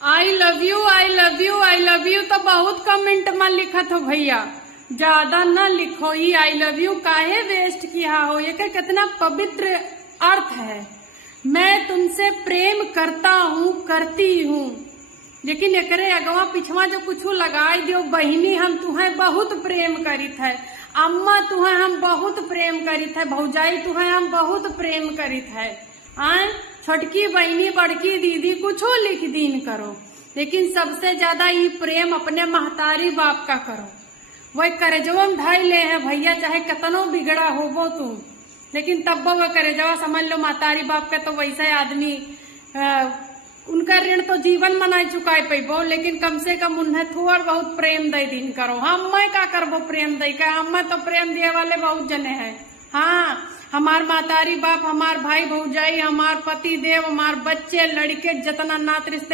I love you I love you I love you तो बहुत comment में लिखत हो भैया, ज्यादा न लिखो। ही आई लव यू काहे वेस्ट किया हो, ये कितना पवित्र अर्थ है। मैं तुमसे प्रेम करता हूँ, करती हूँ, लेकिन एकरे अगवा पिछवा जो कुछ लगाई दियो, बहिनी हम तुम्हें बहुत प्रेम करित है, अम्मा तुम्हें हम बहुत प्रेम करित है, भौजाई तुम्हें हम बहुत प्रेम करित है। छोटकी बहनी बड़की दीदी कुछो लिख दीन करो, लेकिन सबसे ज्यादा ये प्रेम अपने महतारी बाप का करो। वही करेजवा में ढाई ले है भैया, चाहे कतनो बिगड़ा होबो तुम, लेकिन तब वो करेजवा समझ लो महतारी बाप का। तो वैसे आदमी उनका ऋण तो जीवन में नहीं चुकाई पैबो, लेकिन कम से कम उन्हें थोड़ा बहुत प्रेम दे दिन करो। हम मैं का करबो प्रेम दे का, हम तो प्रेम दिए वाले बहुत जने हैं। हाँ, हमार मातारी बाप, हमार भाई भौजाई, हमार पति देव, हमार बच्चे लड़के, जितना नात रिश्ते